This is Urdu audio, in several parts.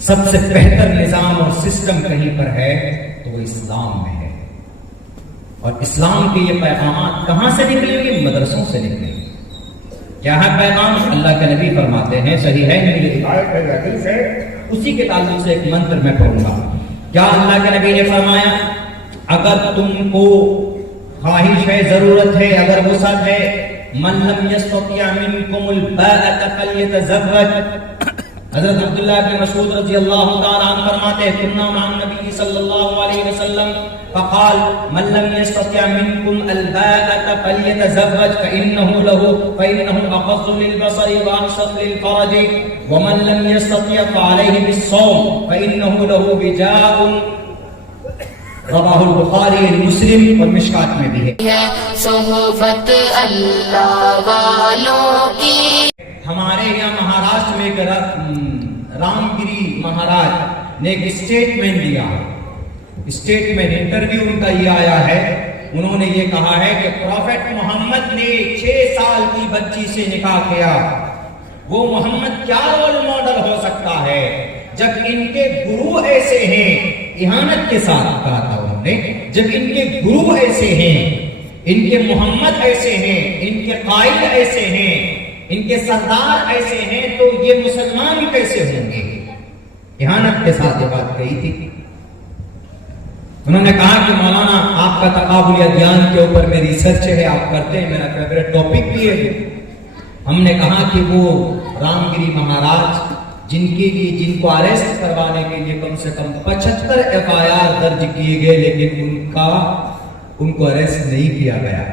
سب سے بہتر نظام اور سسٹم کہیں پر ہے تو وہ اسلام میں ہے. اور اسلام کے یہ پیغامات کہاں سے نکلیں گے؟ مدرسوں سے نکلیں گے. کیا ہے پیغام؟ اللہ کے نبی فرماتے ہیں، صحیح ہے میری روایت ہے، حدیث ہے، اسی کے تعلق سے ایک منتر میں پڑھوں گا. کیا اللہ کے نبی نے فرمایا اگر تم کو خواہش ہے، ضرورت ہے، اگر وسعت ہے، من لم یستطع منکم الباءۃ فلیتزوج. حضرت عبداللہ بن مسعود رضی اللہ تعالیٰ عنہ فرماتے ہیں کنا مع النبی صلی اللہ علیہ وسلم فقال من لم يستطع منكم الباءة فليتزوج فإنه أغض للبصر وأحسن للفرج ومن لم يستطع فعليه بالصوم فإنه له وجاء. رواہ البخاری مسلم اور مشکات میں بھی ہے. صحبت اللہ والوں کی. ہمارے یہاں مہاراشٹر میں ایک رام گری مہاراج نے ایک اسٹیٹمنٹ دیا. اسٹیٹمنٹ انٹرویو ان کا یہ آیا ہے، انہوں نے یہ کہا ہے کہ پروفیٹ محمد نے 6 سال کی بچی سے نکاح کیا. وہ محمد کیا رول ماڈل ہو سکتا ہے جب ان کے گرو ایسے ہیں؟ اہانت کے ساتھ کہا تھا انہوں نے، جب ان کے گرو ایسے ہیں، ان کے محمد ایسے ہیں، ان کے قائد ایسے ہیں، ان کے سردار ایسے ہیں، تو یہ مسلمان کیسے ہوں گے؟ اہانت کے ساتھ یہ بات کہی تھی. انہوں نے کہا کہ مولانا آپ کا تقابل ادیان کے اوپر میں ریسرچ ہے، آپ کرتے ہیں، میرا فیوریٹ ٹاپک بھی ہے. ہم نے کہا کہ وہ رام گری مہاراج جن کو اریسٹ کروانے کے لیے کم سے کم 75 FIR درج کیے گئے، لیکن ان کو اریسٹ نہیں کیا گیا.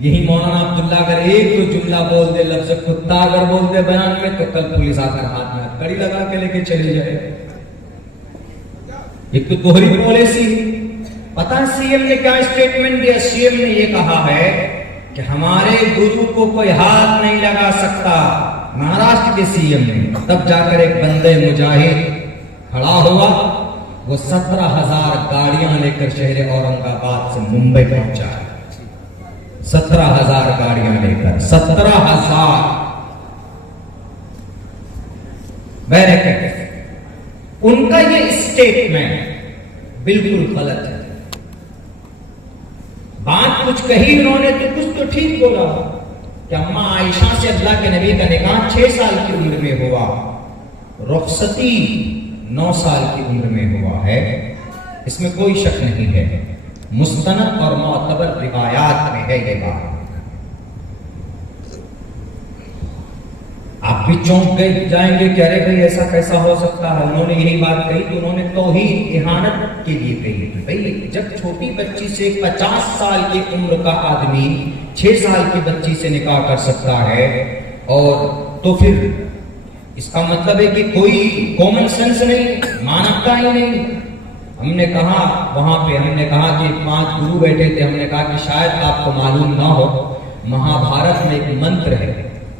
یہی مولانا عبداللہ اگر ایک تو جملہ بول دے، لفظ کتا اگر بول دے بیان میں، تو کل پولیس آ کر ہاتھ میں کڑی لگا کے لے کے چلی جائے. ایک تو دوہری پالیسی. پتہ سی ایم نے کیا اسٹیٹمنٹ دیا؟ سی ایم نے یہ کہا ہے کہ ہمارے گرو کو کوئی ہاتھ نہیں لگا سکتا. مہاراشٹر کے سی ایم نے. تب جا کر ایک بندے مجاہد کھڑا ہوا، وہ 17,000 گاڑیاں لے کر شہر اورنگ آباد سے ممبئی پہنچا. 17,000 گاڑیاں لے کر، 17,000 بیرکٹ. ان کا یہ اسٹیٹمنٹ بالکل غلط ہے. بات کچھ کہی انہوں نے تو کچھ تو ٹھیک بولا کہ اماں عائشہ سے اللہ کے نبی کا نکاح 6 سال کی عمر میں ہوا، رخصتی 9 سال کی عمر میں ہوا ہے. اس میں کوئی شک نہیں ہے، مستند اور معتبر روایات میں ہے یہ بات. آپ بھی چونک گئے جائیں گے کہ ارے بھائی ایسا کیسا ہو سکتا ہے. انہوں نے یہی بات کہی تو انہوں نے توحید اہانت کے لیے کہی. بھائی جب چھوٹی بچی سے 50 سال کی عمر کا آدمی 6 سال کی بچی سے نکاح کر سکتا ہے، اور تو پھر اس کا مطلب ہے کہ کوئی کامن سینس نہیں، مانوتا ہی نہیں. ہم نے کہا وہاں پہ، ہم نے کہا کہ 5 گرو بیٹھے تھے، ہم نے کہا کہ شاید آپ کو معلوم نہ ہو، مہابھارت میں ایک منتر ہے،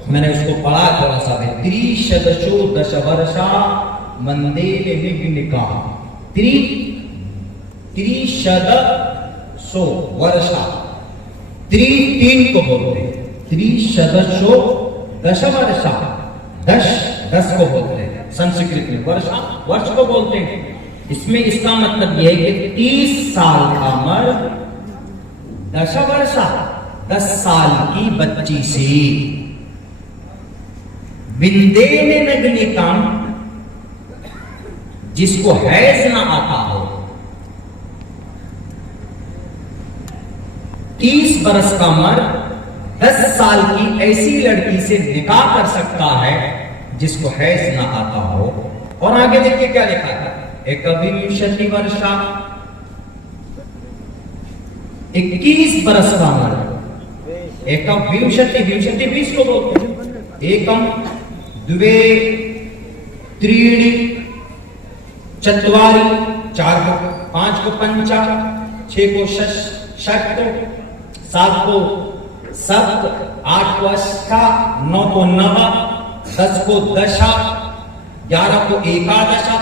میں نے اس کو پڑھا تھوڑا سا. تریشدشو دش ورشا مندیل نگنکا. تریشد سو ورشا، 3 کو بولتے ہیں. تریشدشو دش ورشا، 10 کو بولتے ہیں سنسکرت میں، ورش کو بولتے ہیں. اس میں اس کا مطلب یہ ہے کہ 30 سال کا مرد، دش ورشا 10 سال کی بچی سے، وندین نگنکم جس کو حیض نہ آتا ہو، 30 برس کا مرد 10 سال کی ایسی لڑکی سے نکاح کر سکتا ہے جس کو حیض نہ آتا ہو. اور آگے دیکھیے کیا لکھا تھا، ایکوینشتی ورشا، 21 برس کا مرد، ایکوینشتی 20 کو بولتے ہیں. ایکم دوے تریڑی چتواری، 4 کو 5 کو پنچا، 6 کو ششت، 7 کو سپت، 8 کو اشٹا، 9 کو نوا، 10 کو دشا، 11 کو ایکادشا،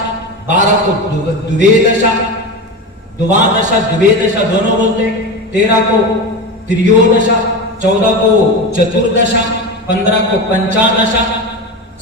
12 کو دویدشا، دوادشا دویدشا دونوں بولتے ہیں، 13 کو تریودشا، 14 کو چتردشا، 15 کو پنچادشا،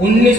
19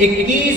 21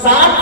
7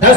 10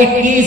21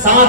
7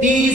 30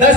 10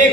1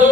2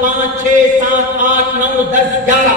5, 6, 7, 8, 9, 10, 11,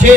6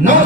9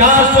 400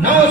9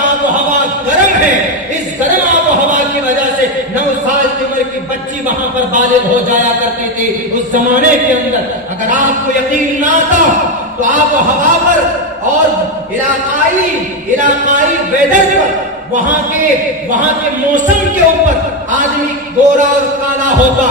آب و ہوا گرم ہے. اس گرم آب و ہوا کی وجہ سے 9 سال کی عمر کی بچی وہاں پر بالغ ہو جایا کرتی تھی. اس زمانے کے اندر اگر آپ کو یقین نہ آتا تو آب و ہوا پر اور علاقائی ویدر پر وہاں کے موسم کے اوپر آدمی گورا اور کالا ہوتا,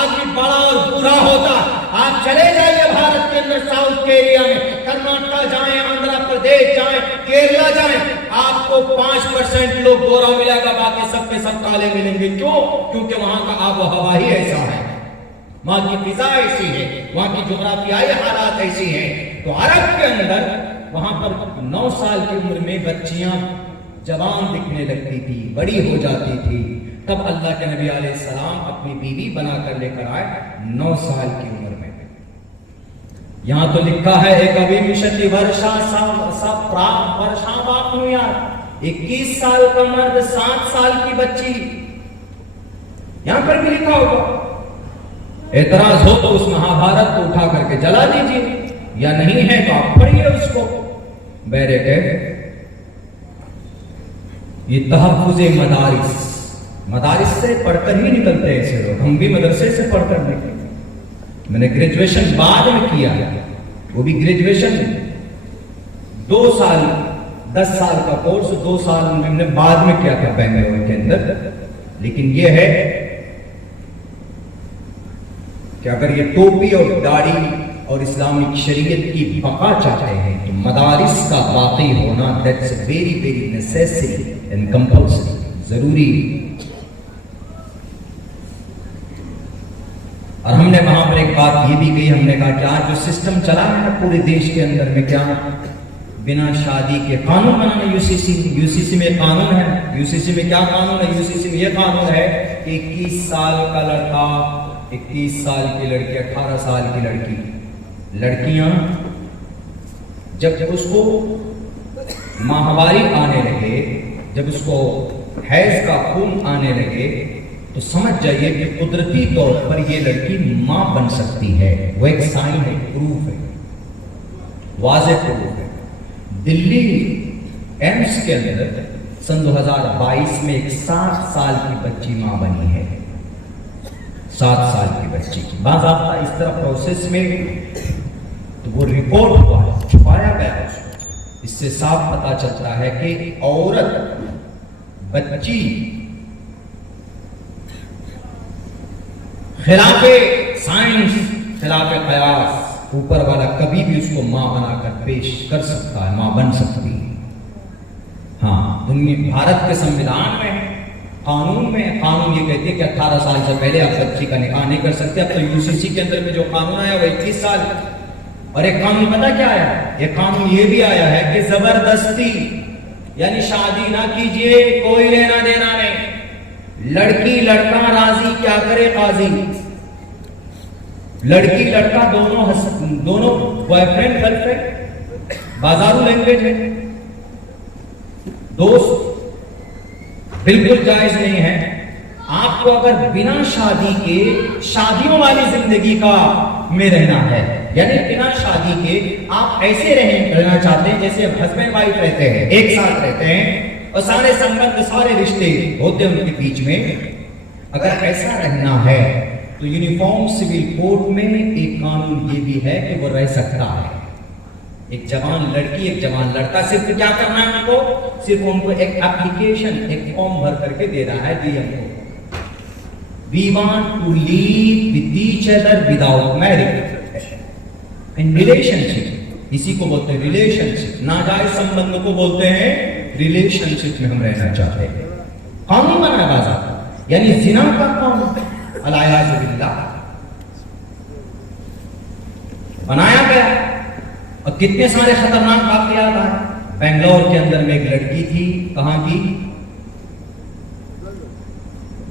آدمی بڑا اور بوڑھا ہوتا. آپ چلے جائیے بھارت کے اندر ساؤتھ کے ایریا میں, کرناٹک جائیں, آندھرا پردیش جائیں, کیرلا جائیں, آپ کو 5% لوگ گورا ملے گا, باقی سب کے سب کالے ملیں گے. کیوں؟ کیونکہ وہاں کا آب و ہوا ہی ایسا ہے, وہاں کی فضا ایسی ہے, وہاں کی جغرافیائی حالات ایسی ہیں. تو عرب کے اندر وہاں پر 9 سال کی عمر میں بچیاں جوان دکھنے لگتی تھی, بڑی ہو جاتی تھی. تب اللہ کے نبی علیہ السلام اپنی بیوی بنا کر لے کر آئے 9 سال کی عمر میں. یہاں تو لکھا ہے ایک ابھی ورشا باپ ہوں یار, 21 سال کا مرد 7 سال کی بچی, یہاں پر بھی لکھا ہوگا. اعتراض ہو تو اس مہابھارت کو اٹھا کر کے جلا دیجیے, یا نہیں ہے تو آپ پڑھیے اس کو. یہ تحفظ مدارس سے پڑھ کر ہی نکلتے ہیں ایسے لوگ. ہم بھی مدرسے سے پڑھ کر نکلے. میں نے گریجویشن بعد میں کیا ہے, وہ بھی گریجویشن 2 سال 10 سال کا کورس 2 سال میں نے بعد میں کیا تھا بنگلور کے اندر. لیکن یہ ہے کہ اگر یہ ٹوپی اور داڑھی اور اسلامک شریعت کی بقا چاہتے ہیں تو مدارس کا باقی ہونا that's very very necessary and compulsory, ضروری. اور ہم نے وہاں پر ایک بات یہ بھی کہی, ہم نے کہا کہ آج جو سسٹم چلا ہے نا پورے دیش کے اندر میں, کیا بنا شادی کے قانون بنانا. یو سی سی میں قانون ہے. یو سی سی میں کیا قانون ہے؟ یو سی سی میں یہ قانون ہے کہ 21 سال کا لڑکا, 21 سال کی لڑکی, 18 سال کی لڑکی, لڑکیاں جب اس کو ماہواری آنے لگے, جب اس کو حیض کا خون آنے لگے, تو سمجھ جائیے کہ قدرتی طور پر یہ لڑکی ماں بن سکتی ہے. وہ ایک سائن ہے, پروف ہے, واضح پروف ہے. دلی ایمس کے اندر سن 2022 میں ایک 7 سال کی بچی ماں بنی ہے. 7 سال کی بچی کی باضابطہ اس طرح پروسیس میں تو وہ رپورٹ ہوا, چھپایا گیا اس کو. اس سے صاف پتا چلتا ہے کہ عورت, بچی خلاف سائنس, خلاف قیاس, اوپر والا کبھی بھی اس کو ماں بنا کر پیش کر سکتا ہے, ماں بن سکتی ہے. ہاں, بھارت کے سنویدھان میں قانون میں قانون یہ کہتے ہیں کہ 18 سال سے پہلے آپ بچی کا نکاح نہیں کر سکتے. اب تو یو سی سی کے اندر میں جو قانون آیا وہ 21 سال. اور ایک قانون پتہ کیا آیا؟ ایک قانون یہ بھی آیا ہے کہ زبردستی یعنی شادی نہ کیجئے, کوئی لینا دینا نہیں, لڑکی لڑکا راضی کیا کرے قاضی. لڑکی لڑکا دونوں بوائے فرینڈ گرل فرینڈ, بازارو لینگویج ہے, دوست, بالکل جائز نہیں ہے. آپ کو اگر بنا شادی کے شادیوں والی زندگی کا میں رہنا ہے, یعنی بنا شادی کے آپ ایسے رہنا چاہتے ہیں جیسے ہسبینڈ وائف رہتے ہیں, ایک ساتھ رہتے ہیں اور سارے سمبند سارے رشتے ہوتے ہیں ان کے بیچ میں, اگر ایسا رہنا ہے تو یونیفارم سول کوڈ میں ایک قانون یہ بھی ہے کہ وہ رہ سکتا ہے. ایک جوان لڑکی ایک جوان لڑکا, صرف کیا کرنا ہے ان کو, صرف ان کو ایک اپلیکیشن, ایک فارم بھر کر کے دینا ہے ڈی ایم کو. We want to live with each other without marriage in relationship. اسی کو بولتے ہیں ریلیشن شپ. ناجائز سمبند کو بولتے ہیں ریلیشن شپ میں ہم رہنا چاہتے ہیں. قانون بنا باضابطہ, یعنی زنا کا قانون الیاذ باللہ بنایا گیا. اور کتنے سارے خطرناک واقعات آئے. بنگلور کے اندر میں ایک لڑکی تھی, کہاں کی,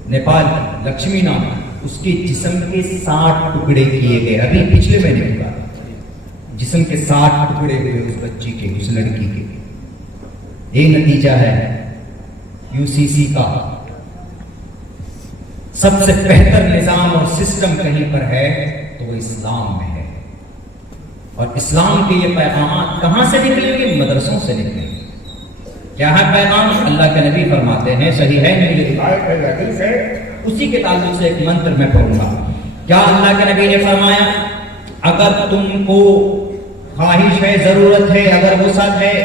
نیپال کی, لکشمی نام, اس کے جسم کے 60 ٹکڑے کیے گئے. ابھی پچھلے مہینے کی بات, جسم کے 60 ٹکڑے ہوئے اس بچی کے, اس لڑکی کے. یہ نتیجہ ہے یو سی سی کا. سب سے بہتر نظام اور سسٹم کہیں پر ہے تو وہ اسلام میں ہے. اور اسلام کے یہ پیغامات کہاں سے نکلیں گے؟ مدرسوں سے نکلیں گے. کیا ہے پیغام؟ اللہ کے نبی فرماتے ہیں، صحیح ہے میری روایت ہے، حدیث ہے، اسی کے تعلق سے ایک منتر میں پڑھوں گا. کیا اللہ کے نبی نے فرمایا اگر تم کو خواہش ہے، ضرورت ہے، اگر وسعت ہے،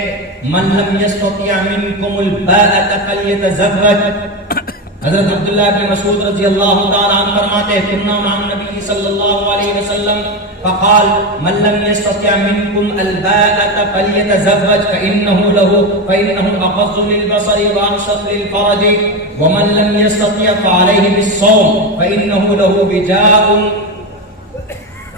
من لم یستطیع منکم الباءۃ فلیتزوج. حضرت عبداللہ بن مسعود رضی اللہ تعالیٰ عنہ فرماتے ہیں کنا مع النبی صلی اللہ علیہ وسلم فقال من لم يستطع منكم الباءة فليتزوج فإنه أغض للبصر وأنشط للفرج ومن لم يستطع فعليه بالصوم فإنه له وجاء.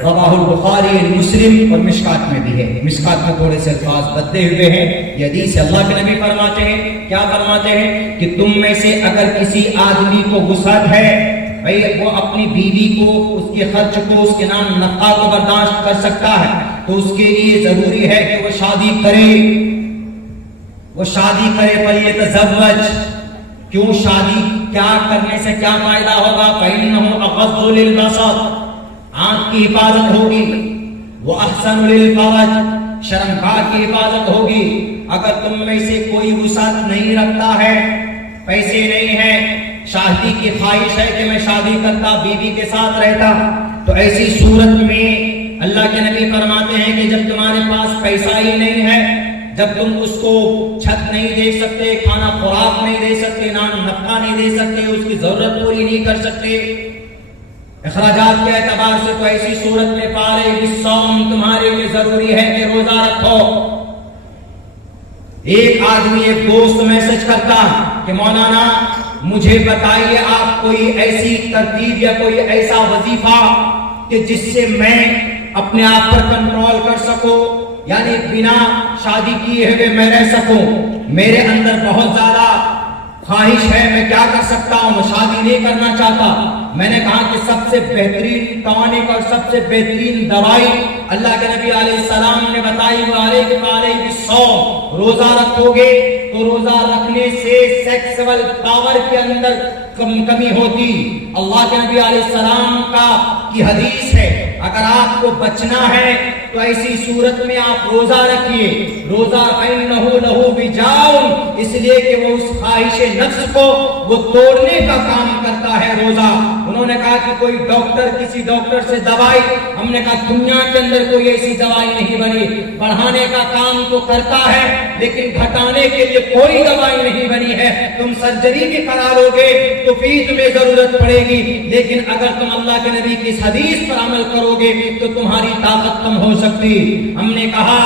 رواہ البخاری مسلم اور مشکات میں بھی ہے. مشکات میں تھوڑے سے الفاظ بدلے ہوئے ہیں. یہ حدیث اللہ کے نبی فرماتے ہیں، کیا فرماتے ہیں کہ تم میں سے اگر کسی آدمی کو وسعت ہے، بھئی وہ اپنی بیوی کو، اس کے خرچ کو، اس کے نام نفقہ کو برداشت کر سکتا ہے، تو اس کے لیے ضروری ہے کہ وہ شادی کرے. وہ شادی کرے فلیتزوج. کیوں شادی؟ کیا کرنے سے کیا فائدہ ہوگا؟ فإنه أغض للبصر، آنکھ کی حفاظت ہوگی، وہ احسن للفرج، شرمگاہ کی حفاظت ہوگی. اگر تم میں سے کوئی وسعت نہیں رکھتا ہے، پیسے نہیں ہیں، شادی کی خواہش ہے کہ میں شادی کرتا، بیوی کے ساتھ رہتا، تو ایسی صورت میں اللہ کے نبی فرماتے ہیں کہ جب تمہارے پاس پیسہ ہی نہیں ہے، جب تم اس کو چھت نہیں دے سکتے، کھانا خوراک نہیں دے سکتے، نان نفقہ نہیں دے سکتے، اس کی ضرورت پوری نہیں کر سکتے اخراجات کے اعتبار سے، تو ایسی صورت میں پارے بالصوم، تمہارے لیے ضروری ہے کہ روزہ رکھو. ایک آدمی ایک دوست میسج کرتا کہ مولانا مجھے بتائیے آپ کوئی ایسی ترتیب یا کوئی ایسا وظیفہ کہ جس سے میں اپنے آپ پر کنٹرول کر سکوں، یعنی بنا شادی کیے ہوئے میں رہ سکوں. میرے اندر بہت زیادہ خواہش ہے، میں کیا کر سکتا ہوں؟ میں شادی نہیں کرنا چاہتا. میں نے کہا کہ سب سے بہترین ٹانک اور سب سے بہترین دوائی اللہ کے نبی علیہ السلام نے بتائی، وہ علیہ بالصوم. روزہ رکھو گے تو روزہ رکھنے سے سیکسول پاور کے اندر کمی ہوتی. اللہ کے نبی علیہ السلام کی حدیث ہے، اگر آپ کو بچنا ہے تو ایسی صورت میں آپ روزہ رکھیے. روزہ فإنه له وجاء، اس لیے کہ وہ اس خواہش نفس کو وہ توڑنے کا کام کرتا ہے روزہ. انہوں نے کہا کہ کوئی ڈاکٹر، کسی ڈاکٹر سے دوائی، ہم نے کہا دنیا کے اندر کوئی ایسی دوائی نہیں بنی. بڑھانے کا کام تو کرتا ہے لیکن گھٹانے کے لیے کوئی دوائی نہیں بنی ہے. تم سرجری بھی کرا لو گے تو فیس میں ضرورت پڑے گی، لیکن اگر تم اللہ کے نبی کی اس حدیث پر عمل کرو گے تو تمہاری طاقت کم ہو سکتی. ہم نے کہا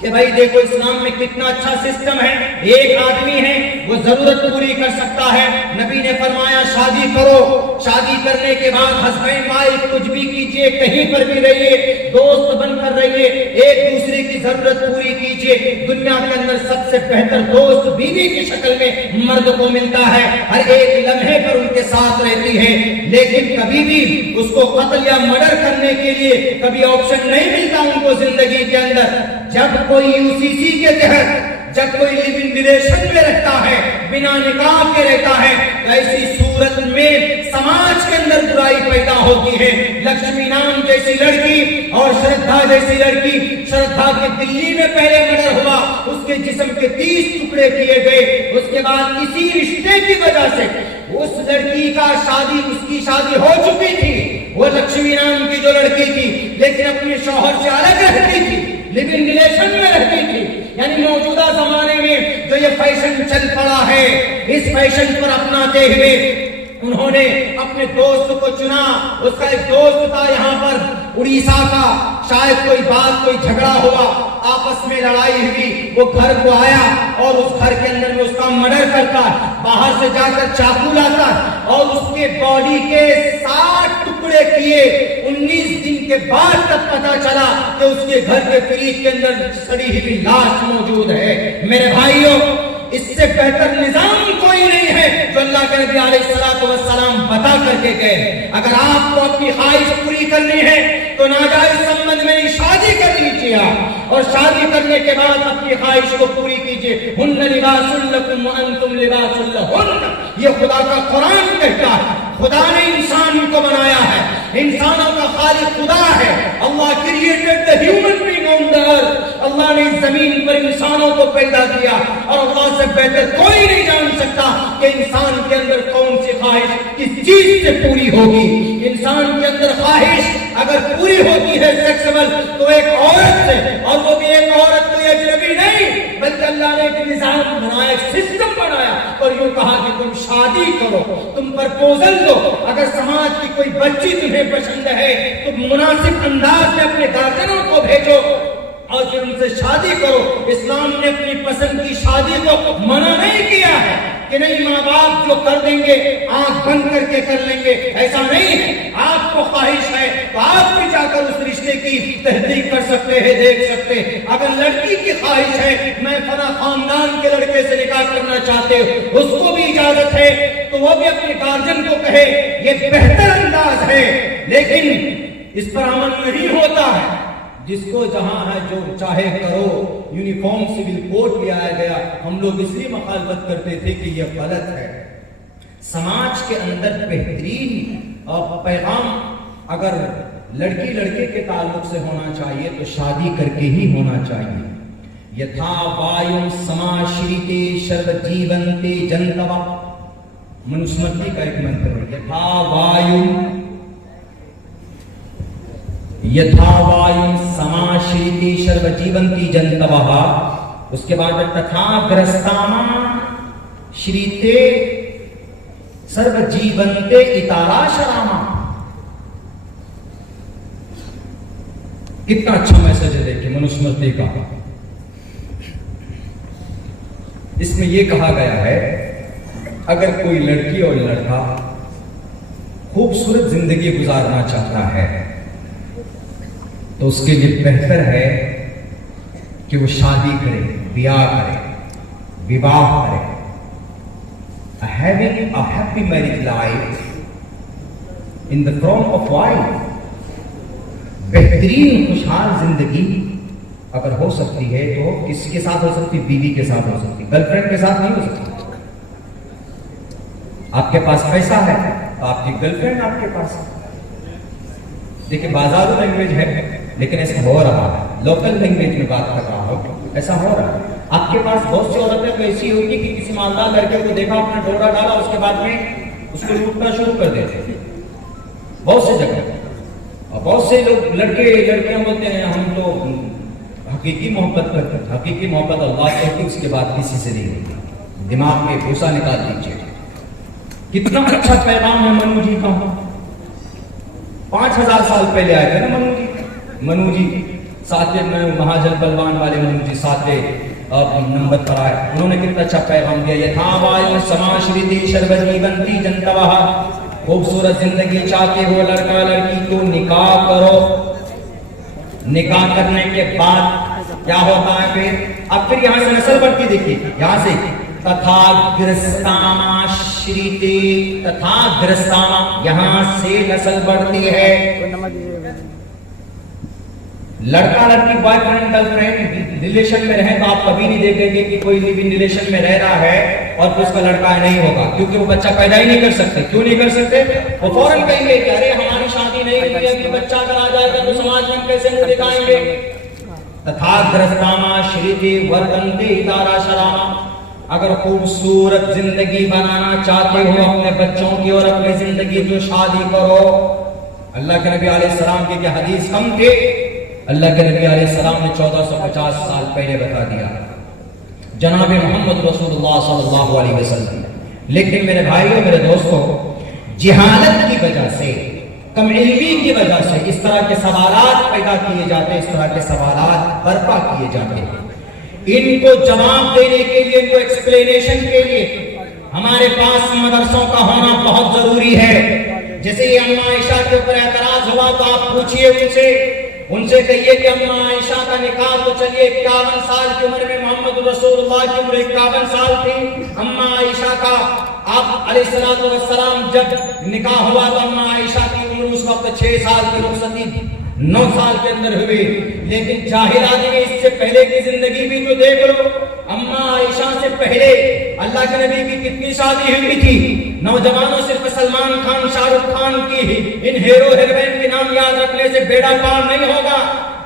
کہ بھائی دیکھو اسلام میں کتنا اچھا سسٹم ہے. ایک آدمی ہے وہ ضرورت پوری کر سکتا ہے. نبی نے فرمایا شادی کرو، شادی کرنے کے بعد ہسبینڈ وائف کچھ بھی کیجئے، کہیں پر بھی رہیے، دوست بن کر رہیے، ایک دوسرے کی ضرورت پوری کیجئے. دنیا کے اندر سب سے بہتر دوست بیوی کی شکل میں مرد کو ملتا ہے، ہر ایک لمحے پر ان کے ساتھ رہتی ہے. لیکن کبھی بھی اس کو قتل یا مرڈر کرنے کے لیے کبھی آپشن نہیں ملتا ان کو زندگی کے اندر. جب کوئی UCC کے تحت، جب کوئی لیونگ ریلیشن میں رہتا ہے، بنا نکاح کے رہتا ہے، ایسی صورت میں سماج کے اندر برائی پیدا ہوتی ہے. لکشمی نام جیسی لڑکی اور شردھا جیسی لڑکی، شردھا کے دلی میں پہلے مرڈر ہوا، اس کے جسم کے 30 ٹکڑے کیے گئے. اس کے بعد اسی رشتے کی وجہ سے اس لڑکی کا شادی، اس کی شادی ہو چکی تھی، وہ لکشمی نام کی جو لڑکی تھی، لیکن اپنے شوہر سے الگ رہتی تھی، لیونگ ریلیشن میں رہتی تھی. یعنی موجودہ زمانے میں جو یہ فیشن چل پڑا ہے، اس فیشن پر اپناتے ہوئے انہوں نے اپنے دوست کو چنا. اس کا ایک دوست تھا یہاں پر اڑیسہ کا، شاید کوئی بات، کوئی جھگڑا ہوا، آپس میں لڑائی ہوئی، وہ گھر کو آیا اور اس گھر کے اندر میں اس کا مرڈر کرتا، باہر سے جا کر چاقو لاتا اور اس کے باڈی کے 60 ٹکڑے کیے. 19 دن کے بعد تک پتا چلا کہ اس کے گھر کے فریج کے اندر سڑی ہوئی لاش موجود ہے. میرے بھائیوں، اس سے بہتر نظام کوئی نہیں ہے جو اللہ کے نبی علیہ السلام بتا کر کے گئے. اگر آپ کو اپنی خواہش پوری کرنی ہے تو ناجائز سمبند میں شادی کر لیجیے اور شادی کرنے کے بعد اپنی خواہش کو پوری کیجیے. ہن لباس لکم وانتم لباس لہن، یہ خدا کا قرآن کہتا ہے. خدا نے انسان کو بنایا ہے، انسانوں کا خالق خدا ہے. Allah created the human being on the earth. Allah نے زمین پر انسانوں کو پیدا کیا اور اللہ سے بہتر کوئی نہیں جان سکتا کہ انسان کے اندر کون سی خواہش کس چیز سے پوری ہوگی. انسان کے اندر خواہش اگر پوری ہوتی ہے سیکسول تو ایک عورت سے, اور وہ بھی ایک عورت کوئی اجنبی نہیں بلکہ اللہ نے ایک نظام بنایا, ایک سسٹم بنایا اور یوں کہا کہ تم شادی کرو, تم پرپوزل دو. اگر سماج کی کوئی بچی تمہیں پسند ہے تو مناسب انداز میں اپنے گارجنوں کو بھیجو اور پھر ان سے شادی کرو. اسلام نے اپنی پسند کی شادی کو منع نہیں کیا ہے کہ نہیں ماں باپ جو کر دیں گے آنکھ بند کر کے کر لیں گے, ایسا نہیں ہے. آپ کو خواہش ہے تو آپ بھی جا کر اس رشتے کی تحقیق کر سکتے ہیں, دیکھ سکتے ہیں. اگر لڑکی کی خواہش ہے میں فلاں خاندان کے لڑکے سے نکاح کرنا چاہتے ہو, اس کو بھی اجازت ہے تو وہ بھی اپنے گارجن کو کہے, یہ بہتر انداز ہے. لیکن اس پر عمل نہیں ہوتا ہے. جس کو جہاں ہے جو چاہے کرو, یونیفارم سول کوڈ لے آیا گیا. ہم لوگ اس لیے مخالفت کرتے تھے کہ یہ غلط ہے. سماج کے اندر بہترین پیغام اگر لڑکی لڑکے کے تعلق سے ہونا چاہیے تو شادی کر کے ہی ہونا چاہیے. یتھا وایو سماشریتے شرو جیونتے جنتوا, منوسمرتی کا ایک منتر ہے. یتھا وایو یتھا وایو سماشریتے شرو جیونتی جنتوا, اس کے بعد تتھا گرستاما شریتے سرو جیونتے اتارا شراما. کتنا اچھا میسج ہے دیکھیں منوسمرتی کا. اس میں یہ کہا گیا ہے اگر کوئی لڑکی اور لڑکا خوبصورت زندگی گزارنا چاہتا ہے تو اس کے لیے بہتر ہے کہ وہ شادی کرے, بیاہ کرے, وواہ کرے. Having a happy marriage life in the form of wife, بہترین خوشحال زندگی اگر ہو سکتی ہے تو کس کے ساتھ ہو سکتی؟ بیوی کے ساتھ ہو سکتی, گرل فرینڈ کے ساتھ نہیں ہو سکتی. آپ کے پاس پیسہ ہے تو آپ کی گرل فرینڈ آپ کے پاس ہے. دیکھیں بازارو لینگویج ہے لیکن ایسا ہو رہا ہے. لوکل لینگویج میں بات کر رہا ہوں, ایسا ہو رہا ہے. آپ کے پاس بہت سی عورتیں تو ایسی ہوگی کہ کسی مالدار لڑکے کو دیکھا, اپنا ڈورا ڈالا, اس کے بعد میں اس کو لوٹنا شروع کر دیتے ہیں بہت سی جگہ. اور بہت سے لوگ لڑکے لڑکیاں بولتے ہیں ہم تو حقیقی محبت کرتے ہیں. حقیقی محبت اللہ سے ہوتی, اس کے بعد کسی سے نہیں ہوتی. دماغ میں بھوسا نکال دیجیے. کتنا اچھا پیغام ہے منو جی کا. 5000 سال پہلے آئے تھے نا منو جی. منو جی ساتویں میں مہاجن بلوان والے منو جی ساتویں نمبر پر آئے. انہوں نے کتنا اچھا پیغام دیا. یتھا وایو سماشریتے شرو جیونتی جنتوا, خوبصورت زندگی چاہتے ہو لڑکا لڑکی تو نکاح کرو. نکاح کرنے کے بعد کیا ہوتا ہے پھر؟ اب پھر یہاں سے نسل بڑھتی دیکھیے, یہاں سے تتھا گرستاما شریتے, تتھا گرستاما, یہاں سے نسل بڑھتی ہے. لڑکا لڑکی boy friend girl friend relation میں رہیں تو آپ کبھی نہیں دیکھیں گے کہ کوئی لیو ان ریلیشن میں رہ رہا ہے اور پھر اس کا لڑکا نہیں ہوگا, کیونکہ وہ بچہ پیدا ہی نہیں کر سکتے. کیوں نہیں کر سکتے؟ وہ فوراً کہیں گے کہ ارے ہماری شادی نہیں ہوئی, ابھی بچہ اگر آ جائے گا تو سماج میں کیسے منہ دکھائیں گے. تتھا گرستاما شریتے ورتنتے اتارا شراما, اگر خوبصورت زندگی بنانا چاہتے ہو اپنے بچوں کی اور اپنی زندگی تو شادی کرو. اللہ کے نبی علیہ السلام کی کیا حدیث کم تھے, اللہ کے نبی علیہ السلام نے 1450 سال پہلے بتا دیا جناب محمد رسول اللہ صلی اللہ علیہ وسلم. لیکن میرے بھائیوں میرے دوستوں, جہالت کی وجہ سے, کم علمی کی وجہ سے اس طرح کے سوالات پیدا کیے جاتے, اس طرح کے سوالات برپا کیے جاتے ہیں. ان کو جواب دینے کے لیے, ان کو ایکسپلینیشن کے لیے ہمارے پاس مدرسوں کا ہونا بہت ضروری ہے. جیسے یہ اما عائشہ کے اوپر اعتراض ہوا تو آپ پوچھئے ان سے کہیے کہ اما عائشہ کا نکاح تو چلیے 51 سال کی عمر میں, محمد رسول اللہ کی عمر 51 سال تھی. اما عائشہ کا آپ علیہ السلام جب نکاح ہوا تو اما عائشہ کی عمر اس وقت 6 سال کی رخصتی 9 سال کے اندر ہوئی. لیکن جاہل آدمی اس سے پہلے کی زندگی بھی تو دیکھ لو. اما عائشہ سے پہلے اللہ کے نبی کی کتنی شادی ہوئی تھی. نوجوانوں صرف سلمان خان, شاہ رخ خان کی ان ہیرو ہیروین کے نام یاد رکھنے سے بیڑا پار نہیں ہوگا.